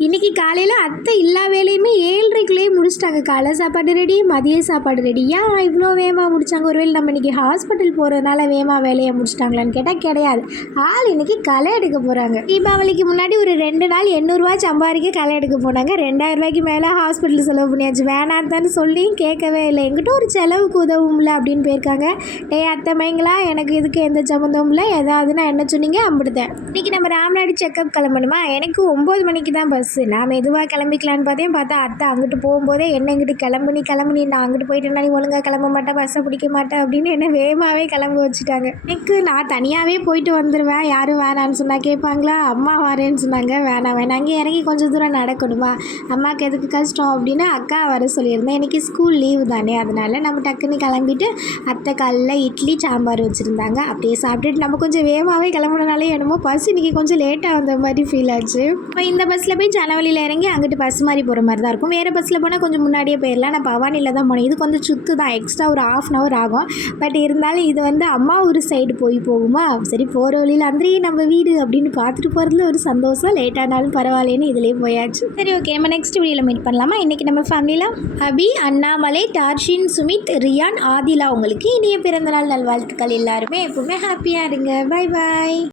இன்னைக்கு காலையில் அத்தை எல்லா வேலையுமே ஏழரைக்குள்ளேயே காலை சாப்பாடு ரெடி மதிய சாப்பாடு ரெடி. ஏன் இவ்வளோ வேகமாக முடித்தாங்க ஒருவேளை நம்ம இன்றைக்கி ஹாஸ்பிட்டல் போகிறதுனால வேகமாக வேலையை முடிச்சிட்டாங்களான்னு கேட்டால் கிடையாது. ஆள் இன்னைக்கு களை எடுக்க போகிறாங்க தீபாவளிக்கு முன்னாடி ஒரு ரெண்டு நாள் எண்ணூறுரூவா சம்பாதிக்க களை எடுக்க போனாங்க. ரெண்டாயிரம் ரூபாய்க்கு மேலே ஹாஸ்பிட்டல் செலவு பண்ணியாச்சு. வேணான்னு சொல்லி கேட்கவே இல்லை. எங்கிட்ட ஒரு செலவுக்கு உதவும்ல அப்படின்னு போயிருக்காங்க. டே அத்தை மைங்களா எனக்கு இதுக்கு எந்த சம்மந்தமும் இல்லை. ஏதாவதுன்னா என்ன சொன்னீங்க? அம்பிடுத்தேன் இன்றைக்கி நம்ம ராம்நாடு செக்கப் கிளம்பணுமா? எனக்கு ஒம்பது மணிக்கு தான் பஸ்ஸு. நான் மெதுவாக கிளம்பிக்கலான்னு பார்த்தேன். பார்த்தா அத்தை அங்கிட்டு போகும்போதே என்ன இங்கிட்டு கிளம்பு நீ கிளம்பு நீ நான் அங்கிட்டு போயிட்டேன்னா நீ ஒழுங்காக கிளம்ப மாட்டேன் பஸ்ஸை பிடிக்க மாட்டேன் அப்படின்னு என்ன வேகமாகவே கிளம்ப வச்சுட்டாங்க. எனக்கு நான் தனியாகவே போயிட்டு வந்துடுவேன் யாரும் வேணான்னு சொன்னால் கேட்பாங்களா? அம்மா வரேன்னு சொன்னாங்க. வேணாம் வேணாம். அங்கே இறங்கி கொஞ்சம் தூரம் நடக்கணுமா? அம்மாவுக்கு எதுக்கு கஷ்டம் அப்படின்னு அக்கா வர சொல்லியிருந்தேன். எனக்கு ஸ்கூல் லீவு தானே அதனால் நம்ம டக்குன்னு கிளம்பிட்டு அத்தை காலைல இட்லி சாம்பார் வச்சுருந்தாங்க. அப்படியே சாப்பிட்டுட்டு நம்ம கொஞ்சம் வேகமாகவே கிளம்புனனாலே என்னமோ பஸ் இன்றைக்கி கொஞ்சம் லேட்டாக வந்த மாதிரி ஃபீல் ஆச்சு. இப்போ இந்த பஸ்ஸில் போய் ஜனவழியில் இறங்கி அங்கிட்டு பஸ் மாதிரி போகிற மாதிரி தான் இருக்கும். வேறு பஸ்ஸில் போனால் கொஞ்சம் முன்னாடியே போயிடலாம் நான் பவானியில் தான் போனேன். இது கொஞ்சம் சுத்து தான். எக்ஸ்ட்ரா ஒரு ஆஃப் அன் ஹவர் ஆகும். பட் இருந்தாலும் இது வந்து அம்மா ஊர் சைடு போய் போகுமா? சரி போகிற வழியில் அந்தரே நம்ம வீடு அப்படின்னு பார்த்துட்டு போகிறதுல ஒரு சந்தோஷம். லேட்டானாலும் ஆனாலும் இதுலேயே போயாச்சு. சரி ஓகே நம்ம நெக்ஸ்ட் வீடியோவில் மீட் பண்ணலாமா? இன்றைக்கி நம்ம ஃபேமிலியில் அபி அண்ணாமலை டார்ஷின் சுமித் ரியான் ஆதிலா. உங்களுக்கு இனிய பிறந்தநாள் நல்வாழ்த்துக்கள் எல்லாருமே. எப்பவுமே ஹாப்பியாக இருங்க. Bye bye